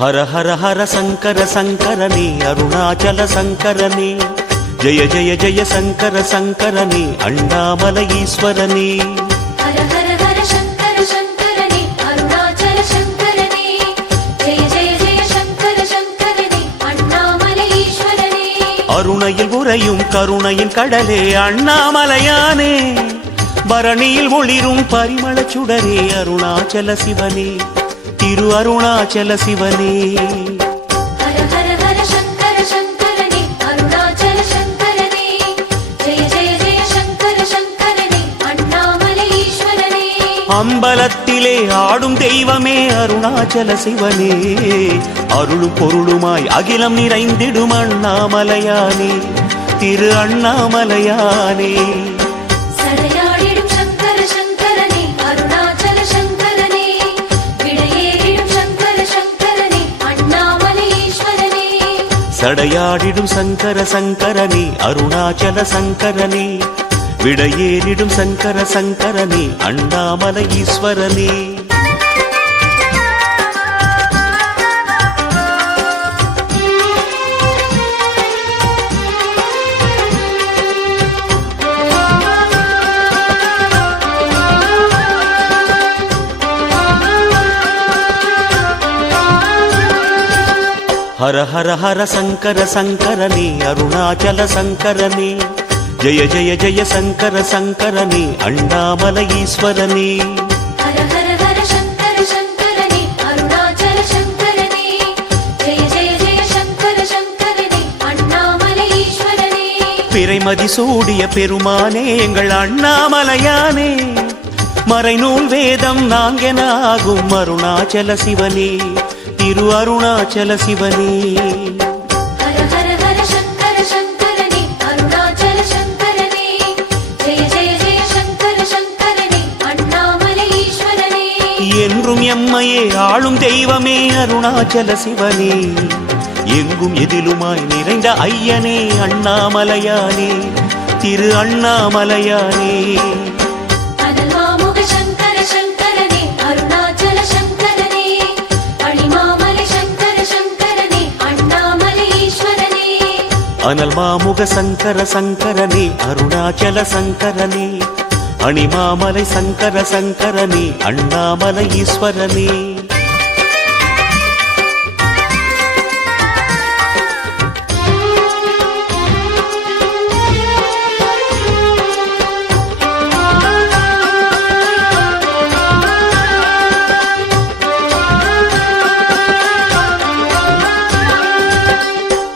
ஹர ஹர ஹர சங்கர சங்கரனே அருணாச்சல சங்கரனே ஜெய ஜெய ஜெய சங்கர சங்கரனே அண்ணாமலை ஈஸ்வரனே. ஹர ஹர ஹர சங்கர சங்கரனே அருணாச்சல சங்கரனே ஜெய ஜெய ஜெய சங்கர சங்கரனே அண்ணாமலை ஈஸ்வரனே. அருணையில் உறையும் கருணையின் கடலே அண்ணாமலையானே பரணியில் ஒளிரும் பரிமள சுடரே அருணாச்சல சிவனே திரு அருணாச்சல சிவனே. ஹர ஹர ஹர சங்கர சங்கரனே அருணாச்சல சங்கரனே ஜெய ஜெய ஜெய சங்கர சங்கரனே அண்ணாமலை ஈஸ்வரனே. அம்பலத்திலே ஆடும் தெய்வமே அருணாச்சல சிவனே அருளும் பொருளுமாய் அகிலம் நிறைந்திடும் அண்ணாமலையானே திரு அண்ணாமலையானே. சடையாடிடும் சங்கர சங்கரனே அருணாச்சல சங்கரனே விடையேறிடும் சங்கர சங்கரனே அண்ணாமலை ஈஸ்வரனே. சடையாடிடும் சங்கர சங்கரனே அருணாச்சல சங்கரனே விடையேறிடும் சங்கர சங்கரனே அண்ணாமலை ஈஸ்வரனே. ஹர ஹர ஹர சங்கர சங்கரனே அருணாச்சல சங்கரனே ஜெய ஜெய ஜெய சங்கர சங்கரனே அண்ணாமலை ஈஸ்வரனே. ஹர ஹர ஹர சங்கர சங்கரனே அருணாச்சல சங்கரனே ஜெய ஜெய ஜெய சங்கர சங்கரனே அண்ணாமலை ஈஸ்வரனே. பிறைமதி சூடிய பெருமானே எங்கள் அண்ணாமலையானே மறைநூல் வேதம் நாங்கென ஆகும் அருணாச்சல சிவனே திரு அருணாச்சல சிவனே. ஹர ஹர ஹர சங்கர சங்கரனே அருணாச்சல சங்கரனே ஜெய ஜெய ஜெய சங்கர சங்கரனே அண்ணாமலை ஈஸ்வரனே. என்றும் எம்மையே ஆளும் தெய்வமே அருணாச்சல சிவனே எங்கும் எதிலுமாய் நிறைந்த ஐயனே அண்ணாமலையானே திரு அண்ணாமலையானே. அனல்மாமுக சங்கர சங்கரனே அருணாச்சல சங்கரனே அணிமாமலை சங்கர சங்கரனே அண்ணாமலை ஈஸ்வரனே. அனல் மாமுக சங்கர சங்கரனே அருணாச்சல சங்கரனே அணிமாமலை சங்கர சங்கரனே அண்ணாமலை ஈஸ்வரனே.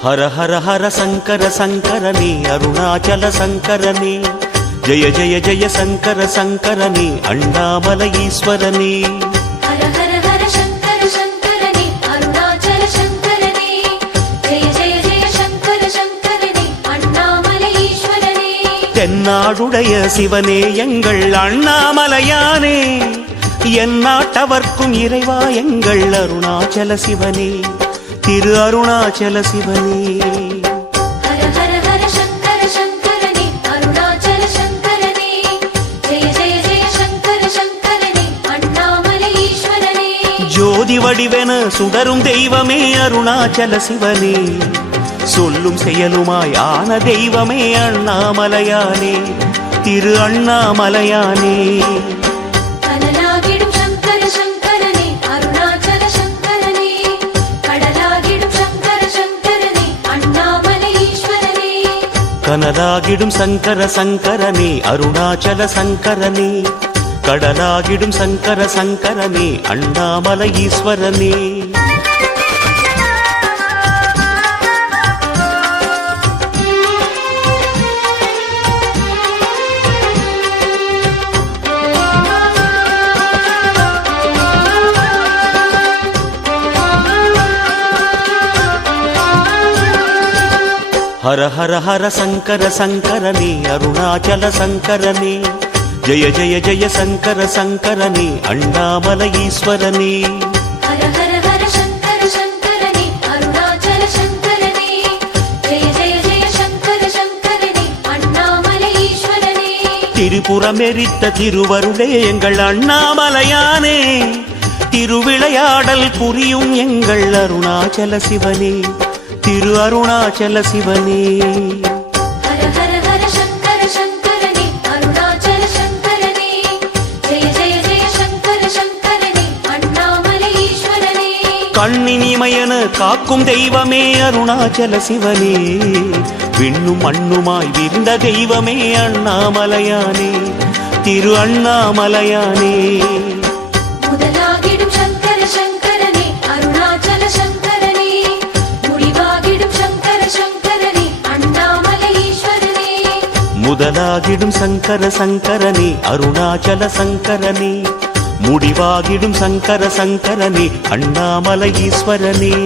ஹர ஹர ஹர சங்கர சங்கரனே அருணாச்சல சங்கரனே ஜெய ஜெய ஜெய சங்கர சங்கரனே அண்ணாமலை ஈஸ்வரனே. ஹர ஹர ஹர சங்கர சங்கரனே அருணாச்சல சங்கரனே ஜெய ஜெய ஜெய சங்கர சங்கரனே அண்ணாமலை ஈஸ்வரனே. தென்னாடுடைய சிவனே எங்கள் அண்ணாமலையானே எந்நாட்டவர்க்கும் இறைவா எங்கள் அருணாச்சல சிவனே திரு அருணாச்சல சிவனே. ஹர ஹர ஹர சங்கர சங்கரனே அருணாச்சல சங்கரனே ஜெய ஜெய ஜெய சங்கர சங்கரனே அண்ணாமலை ஈஸ்வரனே. ஜோதி வடிவென சுடரும் தெய்வமே அருணாச்சல சிவனே சொல்லும் செயலுமாய் ஆன தெய்வமே அண்ணாமலையானே திரு அண்ணாமலையானே. கனலாகிடும் சங்கர சங்கரனே அருணாச்சல சங்கரனே கடலாகிடும் சங்கர சங்கரனே அண்ணாமலை ஈஸ்வரனே. கனலாகிடும் சங்கர சங்கரனே அருணாச்சல சங்கரனே கடலாகிடும் சங்கர சங்கரனே அண்ணாமலை ஈஸ்வரனே. ஹர ஹர ஹர சங்கர சங்கரனே அருணாச்சல சங்கரனே ஜெய ஜெய ஜெய சங்கர சங்கரனே அண்ணாமலை ஈஸ்வரனே. ஹர ஹர ஹர சங்கர சங்கரனே அருணாச்சல சங்கரனே ஜெய ஜெய ஜெய சங்கர சங்கரனே அண்ணாமலை ஈஸ்வரனே. திரிபுரமெரித்த திருவருளே எங்கள் அண்ணாமலையானே திருவிளையாடல் புரியும் எங்கள் அருணாச்சல சிவனே, திரு அருணாச்சல சிவனே. ஹர ஹர ஹர சங்கர சங்கரனே அருணாச்சல சங்கரனே, ஜெய ஜெய ஜெய சங்கர சங்கரனே அண்ணாமலை ஈஸ்வரனே. கண்ணினிமயன காக்கும் தெய்வமே அருணாச்சல சிவனே, விண்ணும் மண்ணுமாய் விரிந்த தெய்வமே அண்ணாமலையானே, திரு அண்ணாமலையானே. முதலாகிடும் சங்கர சங்கரனே அருணாச்சல சங்கரனே, முடிவாகிடும் சங்கர சங்கரனே அண்ணாமலை ஈஸ்வரனே. முதலாகிடும் சங்கர சங்கரனே அருணாச்சல சங்கரனே, முடிவாகிடும் சங்கர சங்கரனே அண்ணாமலை ஈஸ்வரனே.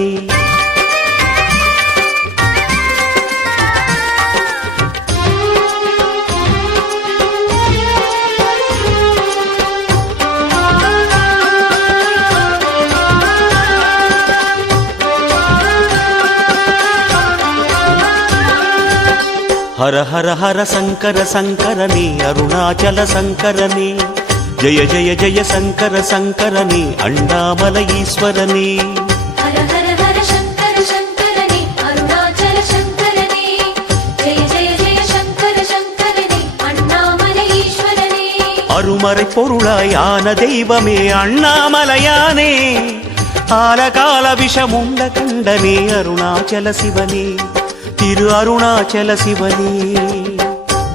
ஹர ஹர ஹர சங்கர சங்கரனே அருணாச்சல சங்கரனே, ஜெய ஜெய ஜெய சங்கர சங்கரனே அண்ணாமலை ஈஸ்வரனே. ஹர ஹர ஹர சங்கர சங்கரனே அருணாச்சல சங்கரனே, ஜெய ஜெய ஜெய சங்கர சங்கரனே அண்ணாமலை ஈஸ்வரனே. அருமறை பொருளாயான தெய்வமே அண்ணாமலையானே, ஆலகால விஷமுண்ட கண்டனே அருணாச்சல சிவனே, திரு அருணாச்சல சிவனே.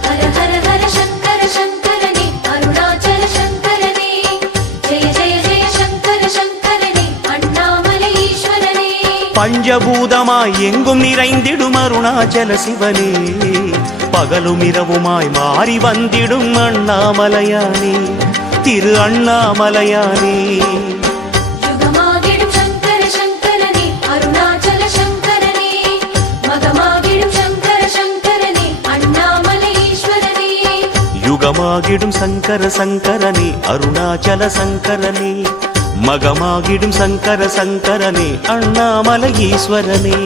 ஹர ஹர ஹர சங்கர சங்கரனே அருணாச்சல சங்கரனே, ஜெய ஜெய ஜெய சங்கர சங்கரனே அண்ணாமலை ஈஸ்வரனே. பஞ்சபூதமாய் எங்கும் நிறைந்திடும் அருணாச்சல சிவனே, பகலும் இரவுமாய் மாறி வந்திடும் அண்ணாமலையானே, திரு அண்ணாமலையானே. யுகமாகிடும் சங்கர சங்கரனே அருணாச்சல சங்கரனே, மகமாகிடும் சங்கர சங்கரனே அண்ணாமலை ஈஸ்வரனே. யுகமாகிடும் சங்கர சங்கரனே அருணாச்சல சங்கரனே, மகமாகிடும் சங்கர சங்கரனே அண்ணாமலை ஈஸ்வரனே.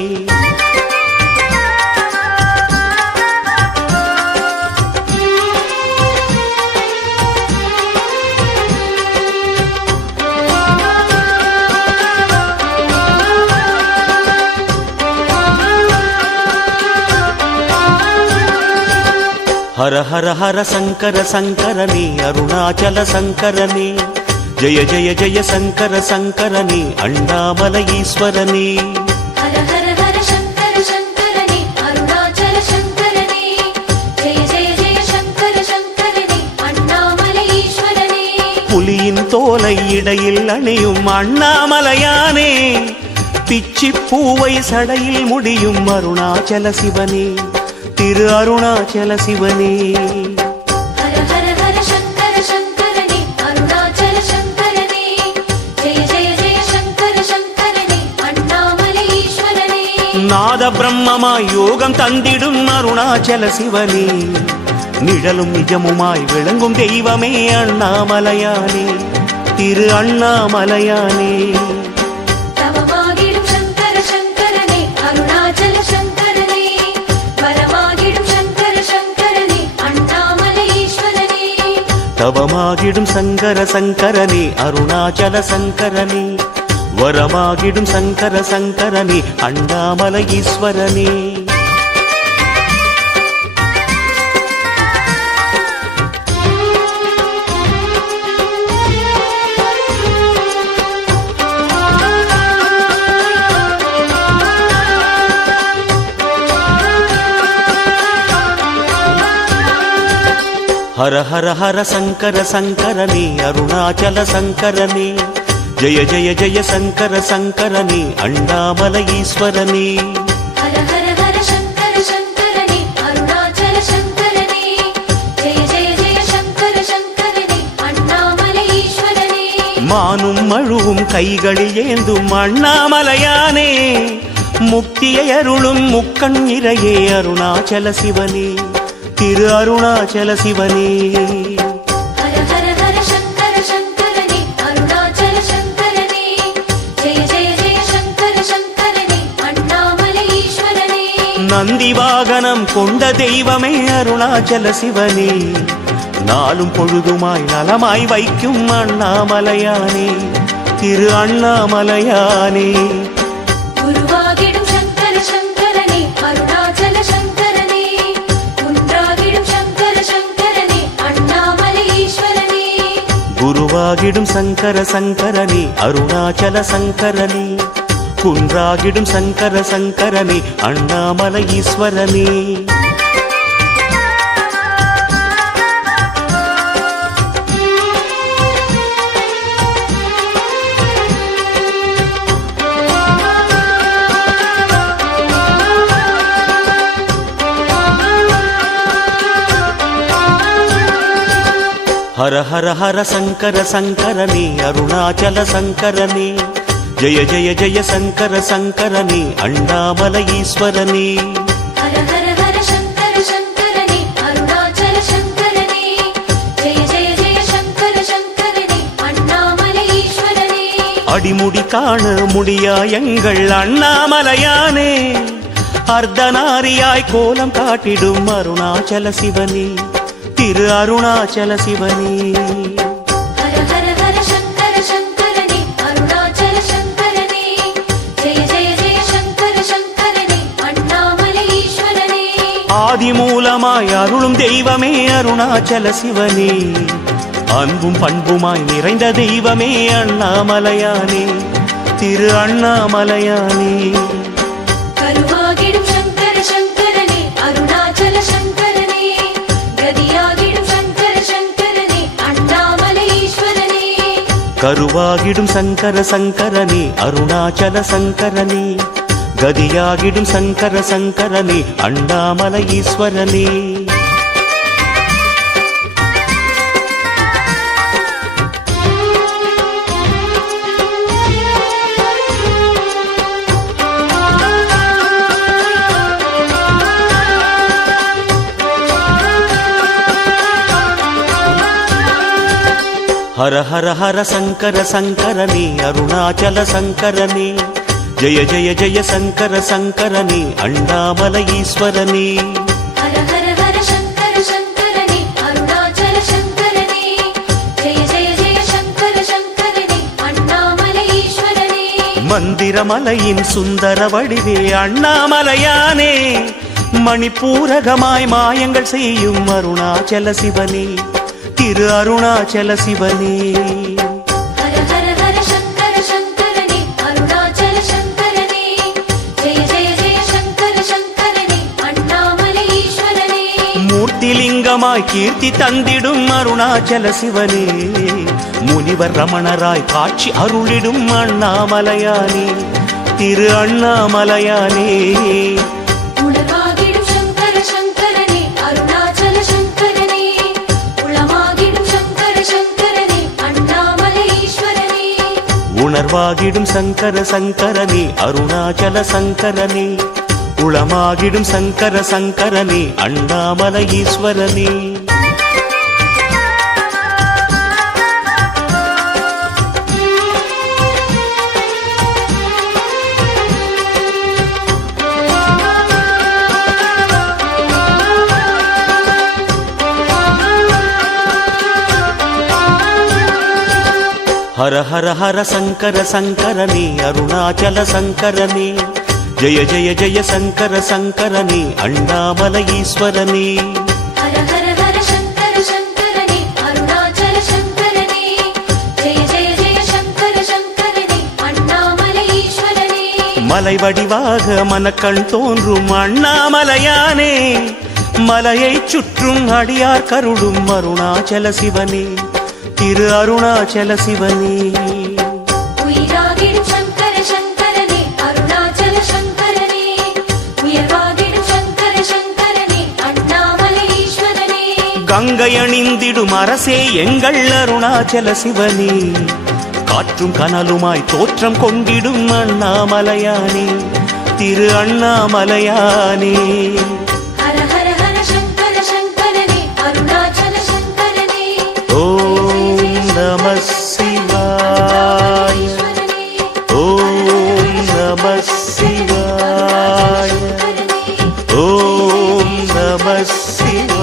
ஹர ஹர ஹர சங்கர சங்கரனே அருணாச்சல சங்கரனே, ஜெய ஜெய ஜெய சங்கர சங்கரனே அண்ணாமலை ஈஸ்வரனே. ஹர ஹர ஹர சங்கர சங்கரனே அருணாச்சல சங்கரனே, ஜெய ஜெய ஜெய சங்கர சங்கரனே அண்ணாமலை ஈஸ்வரனே. புலியின் தோலை இடையில் அணியும் அண்ணாமலையானே, பிச்சி பூவை சடையில் முடியும் அருணாச்சல சிவனே, திரு அருணாச்சல சிவனே. ஹர ஹர ஹர சங்கர சங்கரனே அருணாச்சல சங்கரனே, ஜெய ஜெய ஜெய சங்கர சங்கரனே அண்ணாமலை ஈஸ்வரனே. நாத பிரம்மமாய் யோகம் தந்திடும் அருணாச்சல சிவனே, நிழலும் நிஜமுமாய் விளங்கும் தெய்வமே அண்ணாமலையானே, திரு அண்ணாமலையானே. தவமாகிடும் சங்கர சங்கரனே அருணாச்சல சங்கரனே, வரமாகிடும் சங்கர சங்கரனே அண்ணாமலை ஈஸ்வரனே. தவமாகிடும் சங்கர சங்கரனே அருணாச்சல சங்கரனே, வரமாகிடும் சங்கர சங்கரனே அண்ணாமலை ஈஸ்வரனே. ஹர ஹர ஹர சங்கர சங்கரனே அருணாச்சல சங்கரனே, ஜெய ஜெய ஜெய சங்கர சங்கரனே அண்ணாமலை ஈஸ்வரனே. ஹர ஹர ஹர சங்கர சங்கரனே அருணாச்சல சங்கரனே, ஜெய ஜெய ஜெய சங்கர சங்கரனே அண்ணாமலை ஈஸ்வரனே. மானும் மழுவும் கைகளில் ஏந்தும் அண்ணாமலையானே, முக்தியை அருளும் முக்கண் இறையே அருணாச்சல சிவனே, திரு அருணாச்சல சிவனே. ஹர ஹர ஹர சங்கர சங்கரனே அருணாச்சல சங்கரனே, ஜெய ஜெய ஜெய சங்கர சங்கரனே அண்ணாமலை ஈஸ்வரனே. நந்தி வாகனம் கொண்ட தெய்வமே அருணாச்சல சிவனே, நாளும் பொழுதுமாய் நலமாய் வைக்கும் அண்ணாமலையானே, திரு அண்ணாமலையானே. குருவாகிடும் சங்கர சங்கரனே அருணாச்சல சங்கரனே, குன்றாகிடும் சங்கர சங்கரனே அண்ணாமலை ஈஸ்வரனே. குருவாகிடும் சங்கர சங்கரனே அருணாச்சல சங்கரனே, குன்றாகிடும் சங்கர சங்கரனே அண்ணாமலை ஈஸ்வரனே. ஹர ஹர ஹர சங்கர சங்கரனே அருணாச்சல சங்கரனே, ஜெய ஜெய ஜெய சங்கர சங்கரனே அண்ணாமலை ஈஸ்வரனே. ஹர ஹர ஹர சங்கர சங்கரனே அருணாச்சல சங்கரனே, ஜெய ஜெய ஜெய சங்கர சங்கரனே அண்ணாமலை ஈஸ்வரனே. அடிமுடி காண முடியா எங்கள் அண்ணாமலையானே, அர்த்தநாரியாய் கோலம் காட்டிடும் அருணாச்சல சிவனே, திரு அருணாச்சல சிவனே. ஹர ஹர ஹர சங்கர சங்கரனே அருணாச்சல சங்கரனே, ஜெய ஜெய ஜெய சங்கர சங்கரனே அண்ணாமலை ஈஸ்வரனே. ஆதி மூலமாய் அருளும் தெய்வமே அருணாச்சல சிவனே, அன்பும் பண்புமாய் நிறைந்த தெய்வமே அண்ணாமலையானே, திரு அண்ணாமலையானே. கருவாகிடும் சங்கர சங்கரனே அருணாச்சல சங்கரனே, கதியாகிடும் சங்கர சங்கரனே அண்ணாமலை ஈஸ்வரனே. கருவாகிடும் சங்கர சங்கரனே அருணாச்சல சங்கரனே, கதியாகிடும் சங்கர சங்கரனே அண்ணாமலை ஈஸ்வரனே. ஹர ஹர ஹர சங்கர சங்கரனே அருணாச்சல சங்கரனே, ஜெய ஜெய ஜெய சங்கர சங்கரனே அண்ணாமலை ஈஸ்வரனே. ஹர ஹர ஹர சங்கர சங்கரனே அருணாச்சல சங்கரனே, ஜெய ஜெய ஜெய சங்கர சங்கரனே அண்ணாமலை ஈஸ்வரனே. மந்திரமலையின் சுந்தர வடிவே அண்ணாமலையானே, மணிப்பூரகமாய் மாயங்கள் செய்யும் அருணாச்சல சிவனே, திரு அருணாச்சல சிவனே. ஹர ஹர ஹர சங்கர சங்கரனே அருணாச்சல சங்கரனே, ஜெய ஜெய ஜெய சங்கர சங்கரனே அண்ணாமலை ஈஸ்வரனே. மூர்த்திலிங்கமாய் கீர்த்தி தந்திடும் அருணாச்சல சிவனே, முனிவர் ரமணராய் காட்சி அருளிடும் அண்ணாமலையானே, திரு அண்ணாமலையானே. உணர்வாகிடும் சங்கர சங்கரனே அருணாச்சல சங்கரனே, உளமாகிடும் சங்கர சங்கரனே அண்ணாமலை ஈஸ்வரனே. உணர்வாகிடும் சங்கர சங்கரனே அருணாச்சல சங்கரனே, உளமாகிடும் சங்கர சங்கரனே அண்ணாமலை ஈஸ்வரனே. ஹர ஹர ஹர சங்கர சங்கரனே அருணாச்சல சங்கரனே, ஜெய ஜெய ஜெய சங்கர சங்கரனே அண்ணாமலை ஈஸ்வரனே. ஹர ஹர ஹர சங்கர சங்கரனே அருணாச்சல சங்கரனே, ஜெய ஜெய ஜெய சங்கர சங்கரனே அண்ணாமலை ஈஸ்வரனே. மலை வடிவாக மனக்கண் தோன்றும் அண்ணாமலையானே, மலையை சுற்றும் அடியார் கருடும் அருணாச்சல சிவனே, திரு அருணாச்சல சிவனே. உயிராகிடும் சங்கர சங்கரனே அருணாச்சல சங்கரனே, உயர்வாகிடும் சங்கர சங்கரனே அண்ணாமலை ஈஸ்வரனே. கங்கை அணிந்திடும் அரசே எங்கள் அருணாச்சல சிவனே, காற்றும் கனலுமாய் தோற்றம் கொண்டிடும் அண்ணாமலையானே, திரு அண்ணாமலையானே. ஹர ஹர ஹர சங்கர சங்கரனே அருணாச்சல சங்கரனே, ஓம் நம சிவாய, ஓம் நம சிவாய, ஓம் நம சிவாய.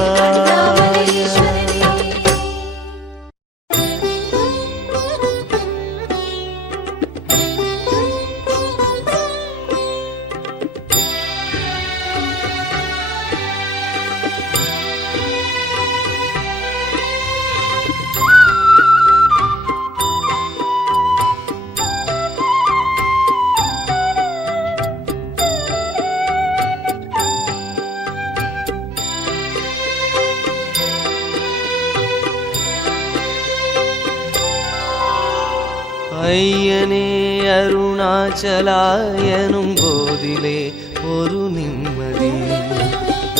ஐயனே அருணாச்சலாயனும் போதிலே ஒரு நிம்மதி.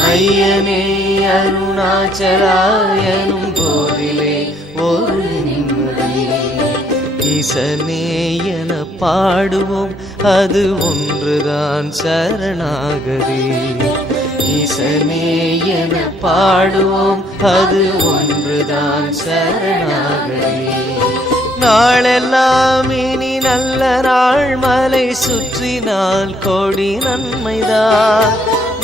ஐயனே அருணாச்சலாயனும் போதிலே ஒரு நிம்மதி. ஈசனே என பாடுவோம் அது ஒன்றுதான் சரணாகதி. ஈசனே என பாடுவோம் அது ஒன்றுதான் சரணாகதி. நாளெல்லாம் இனி நல்ல நாள் மலை சுற்றினால் கோடி நன்மைதான்.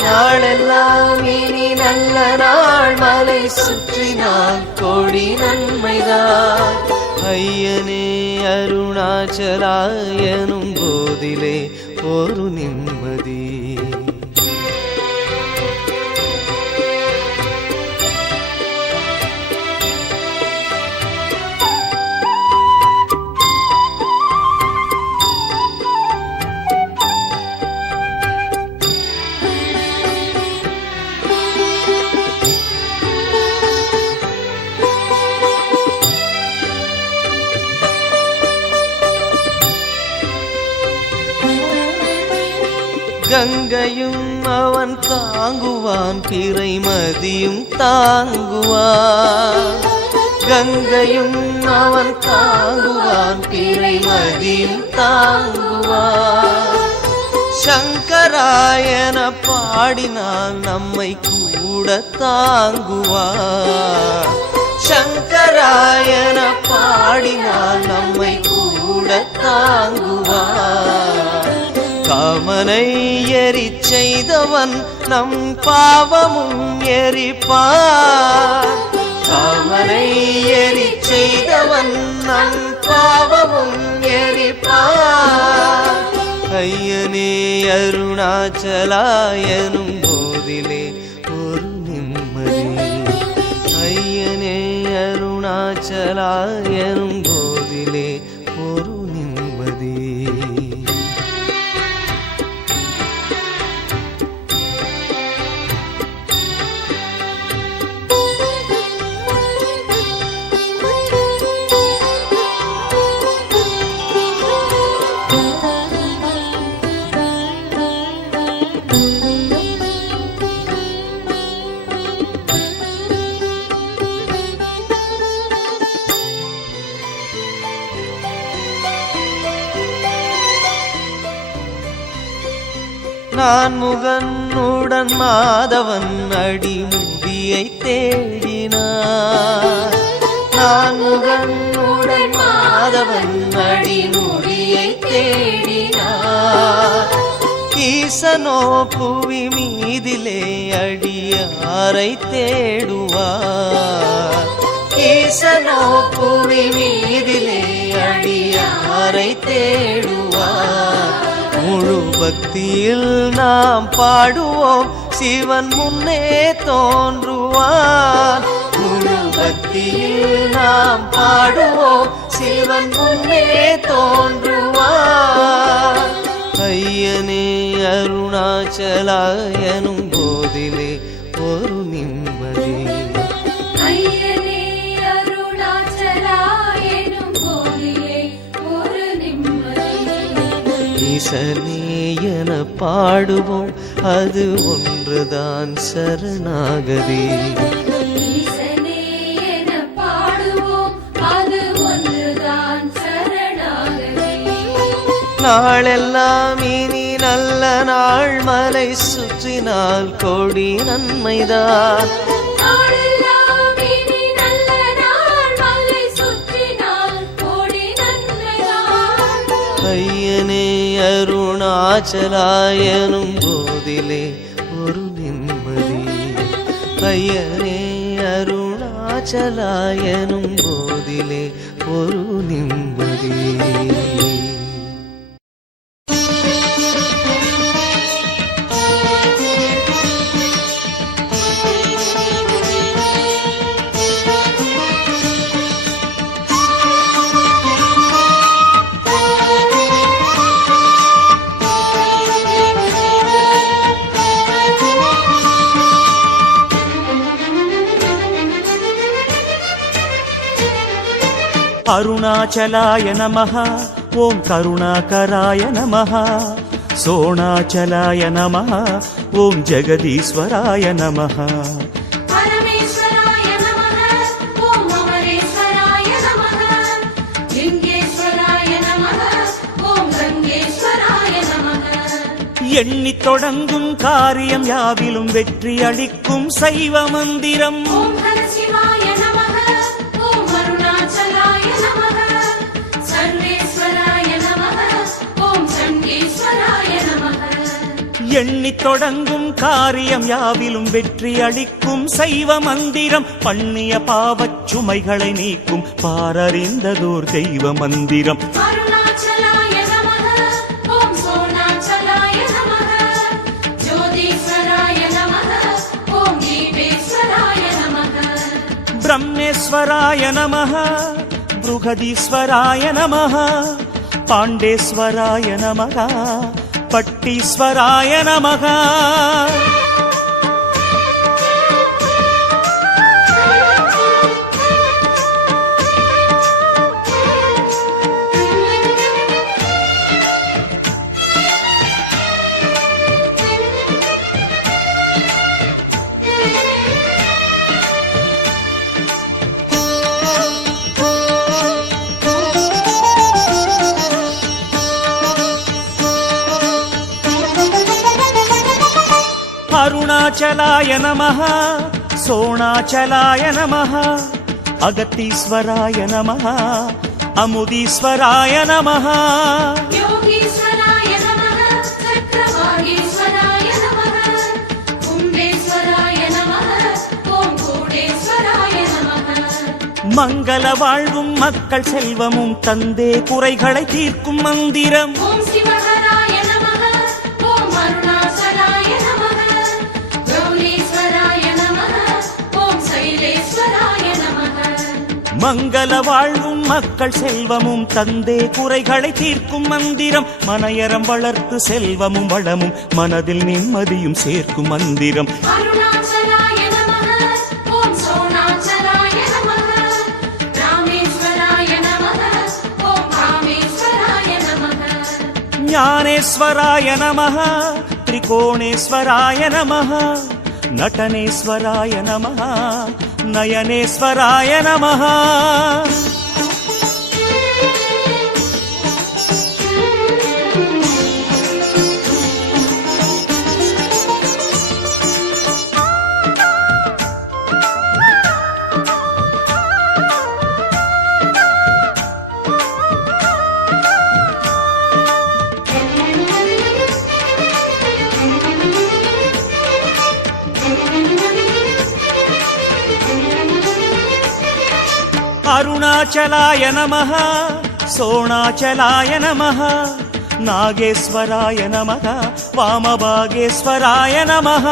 நாளெல்லாம் இனி நல்ல நாள் மலை சுற்றினால் கோடி நன்மைதான். ஐயனே அருணாச்சலாயனும் போதிலே ஒரு நிம்மதி. கங்கையும் அவன் தாங்குவான் பிறைமதியும் தாங்குவான். கங்கையும் அவன் தாங்குவான் பிறைமதியும் தாங்குவான். சங்கராயன பாடினால் நம்மை கூட தாங்குவான். சங்கராயன பாடினால் நம்மை கூட தாங்குவான். காமனை எரிச் செய்தவன் நம் பாவமும் எரிப்பான். காமனை எரிச் செய்தவன் நம் பாவமும் எரிப்பான். ஐயனே அருணாச்சலாயனும் போதிலே ஒரு நிம்மதி. ஐயனே அருணாச்சலாயனும் போதிலே ஒரு நிம்மதி. நான் முகனுடன் மாதவன் அடிமுடியை தேடினான். நான் முகனுடன் மாதவன் அடிமுடியை தேடினான். ஈசனோ புவி மீதிலே அடியாரை தேடுவார். ஈசனோ புவி மீதிலே அடியாரை தேடுவார். முழு பக்தியில் நாம் பாடுவோம் சிவன் முன்னே தோன்றுவான். முழு பக்தியில் நாம் பாடுவோம் சிவன் முன்னே தோன்றுவான். ஐயனே அருணாச்சலாயனும் போதிலே ஒரு நிம்மதி. ஐயனே அருணாச்சலாயனும் போதிலே ஒரு நிம்மதி. ஈசனே என பாடுவோம் அது ஒன்றுதான் சரணாகதி. ஈசனே என பாடுவோம் அது ஒன்றுதான் சரணாகதி. நாளெல்லாம் இனி நல்ல நாள் மலை சுற்றினால் கோடி நன்மைதான். நாளெல்லாம் இனி நல்ல நாள் மலை சுற்றினால் கோடி நன்மைதான். ஐயனே அருணாச்சலாயனும் போதிலே ஒரு நிம்மதி. ஐயனே அருணாச்சலாயனும் போதிலே ஒரு நிம்மதி. அருணாச்சலாய நமஹ ఓం కరుణాకరాయ నమః సోణాచలాయ నమః ఓం జగదీశ్వరాయ నమః परमेश्वराय नमः ॐ अमरेश्वराय नमः लिङ्गेश्वराय नमः ॐ गङ्गेश्वराय नमः எண்ணி தொடங்கும் காரியம் யாவிலும் வெற்றி அளிக்கும் சைவ மந்திரம் ॐ हरशिवाय नमः ॐ अरुणाचलाय नमः सर्वेश्वराय नमः ॐ चण्डीश्वराय नमः எண்ணி தொடங்கும் காரியம் யாவிலும் வெற்றி அளிக்கும் சைவ மந்திரம் பண்ணிய பாவச் சுமைகளை நீக்கும் பாரறிந்ததோர் தெய்வ மந்திரம் अरुणाचलाय नमः ॐ सोणाचलाय नमः ज्योतिश्वराय नमः ॐ दीपेश्वराय नमः ब्रह्मेश्वराय नमः बृहदीश्वराय नमः पाण्डेश्वराय नमः पट्टीश्वराय नमः अरुणाचलाय नमः सोणाचलाय नमः अगतीश्वराय नमः अमुदीश्वराय नमः योगीश्वराय नमः चक्रवागीश्वराय नमः कुम्भेश्वराय नमः ॐ कूडेश्वराय नमः மங்கள வாழ்வும் மக்கள் செல்வமும் தந்தே குறைகளை தீர்க்கும் மந்திரம் ॐ शिवहराय नमः ॐ अरुणाचलाय नमः गौरीश्वराय नमः ॐ शैलेश्वराय नमः மங்கள வாழ்வும் மக்கள் செல்வமும் தந்தே குறைகளை தீர்க்கும் மந்திரம் மனையறம் வளர்த்து செல்வமும் வளமும் மனதில் நிம்மதியும் சேர்க்கும் மந்திரம் अरुणाचलाय नमः ॐ सोणाचलाय नमः रामेश्वराय नमः ॐ कामेश्वराय नमः ஞானேஸ்வராய நமः त्रिकोणेश्वराय नमः नटनेश्वराय नमः नयनेश्वराय नमः अरुणाचलाय नमः सोणाचलाय नमः नागेश्वराय नमः वामभागेश्वराय नमः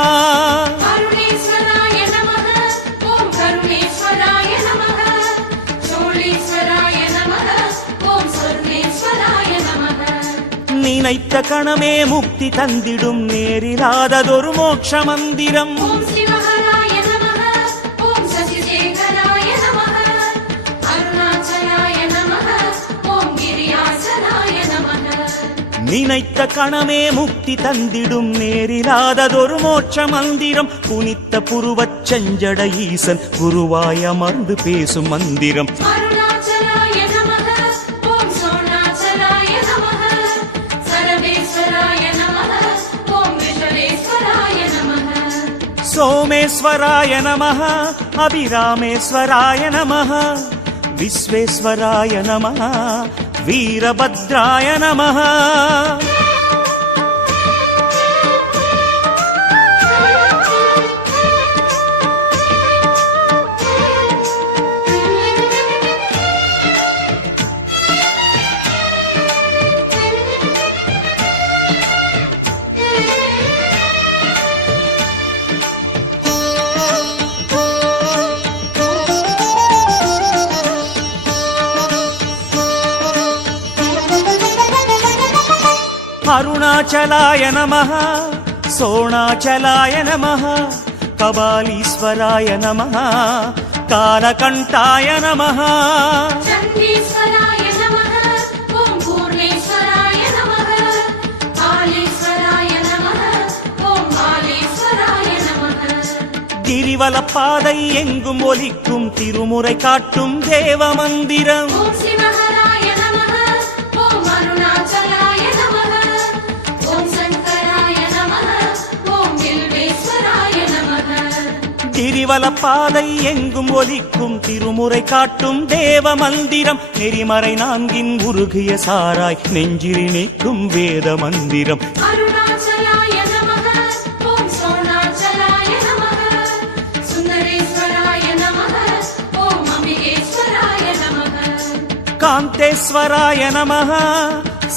अरुणेश्वराय नमः ॐ करुणेश्वराय नमः शूलेश्वराय नमः ॐ सर्वेश्वराय नमः நினைத்த கணமே முக்தி தந்திடும் நேரிலாததொரு மோட்ச மந்திரம் ॐ शिवहराय नमः ॐ शशिशेखराय नमः अरुणाचलाय नमः ॐ गिरियाचलाय नमः நினைத்த கணமே முக்தி தந்திடும் நேரிலாததொரு மோட்ச மந்திரம் புனித்த புருவச் செஞ்சட ஈசன் குருவாய் அமர்ந்து பேசும் மந்திரம் अरुणाचलाय नमः ॐ सोणाचलाय नमः सर्वेश्वराय नमः ॐ विश्वेश्वराय नमः सोमेश्वराय नमः अभिरामेश्वराय नमः विश्वेश्वराय नमः वीरभद्राय नमः अरुणाचलाय नमः सोणाचलाय नमः कबालीश्वराय नमः कालकण्ठाय नमः चण्डीश्वराय नमः ॐ पूर्ण கிரிவலப்பாதை எங்கும் ஒலிக்கும் திருமுறை காட்டும் தேவ மந்திரம். ஓம் சிவஹராய நமः ஓம் அருணாச்சலாய நமः ஓம் சங்கராய நமः ஓம் வில்வேஸ்வராய நமः. கிரிவலப்பாதை எங்கும் ஒலிக்கும் திருமுறை காட்டும் தேவ மந்திரம். நெறிமறை நான்கின் உருகிய சாராய் நெஞ்சில் நிற்கும் வேத மந்திரம். அருணாச்சலாய நமः ஓம் சோணாச்சலாய நமः சுந்தரேஸ்வராய நமः ஓம் அம்பிகேஸ்வராய நமः. காந்தேஸ்வராய நமः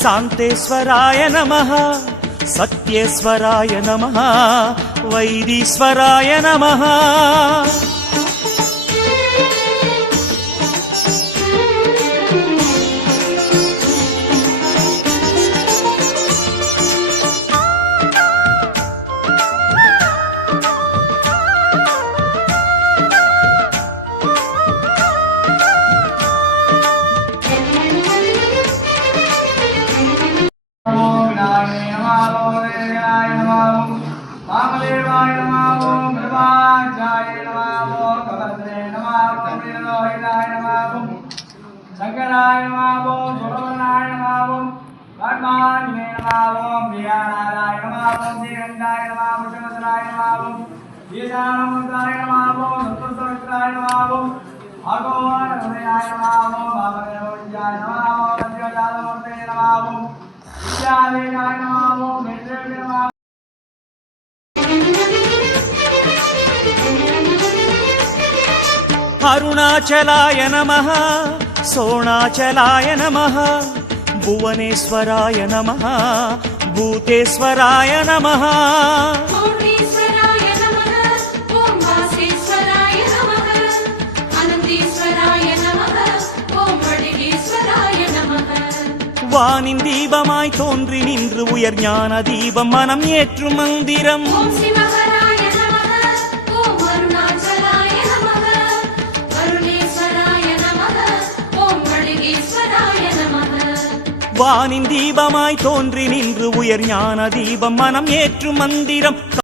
சாந்தேஸ்வராய நமः சத்யேஸ்வராய நமः வைதீஸ்வராய நமः. शंकराय नमः ओम सुब्रह्मण्याय नमः ओम पद्मान्ये नमः ओम प्रियानाराय नमः ओम श्रीगंधाय नमः ओम शंकराय नमः ओम ईशानमुद्राय नमः ओम सप्तसहस्राय नमः ओम भगवान हृदयाय नमः ओम भावदेवज्ञाय नमः ओम सत्यजातमूर्ते नमः ओम विद्यादेवाय नमः ओम नेत्रेभ्य नमः. அருணாச்சலாய நமः சோணாச்சலாய நமः புவனேஸ்வராய நமः பூதேஸ்வராய நமः. பூர்ணேஸ்வராய நமः ஓம் வாசேஸ்வராய நமः அனந்தேஸ்வராய நமः ஓம் வடிகேஸ்வராய நமः. வானின் தீபமாய் தோன்றி நின்று உயர் ஞான தீபம் மனம் ஏற்றும் மந்திரம். ஓம் சிவஹராய நமः ஓம் அருணாச்சலாய நமः வருணேஸ்வராய நமः ஓம் வடிகேஸ்வராய நமः. வானின் தீபமாய் தோன்றி நின்று உயர் ஞான தீபம் மனம் ஏற்றும் மந்திரம்.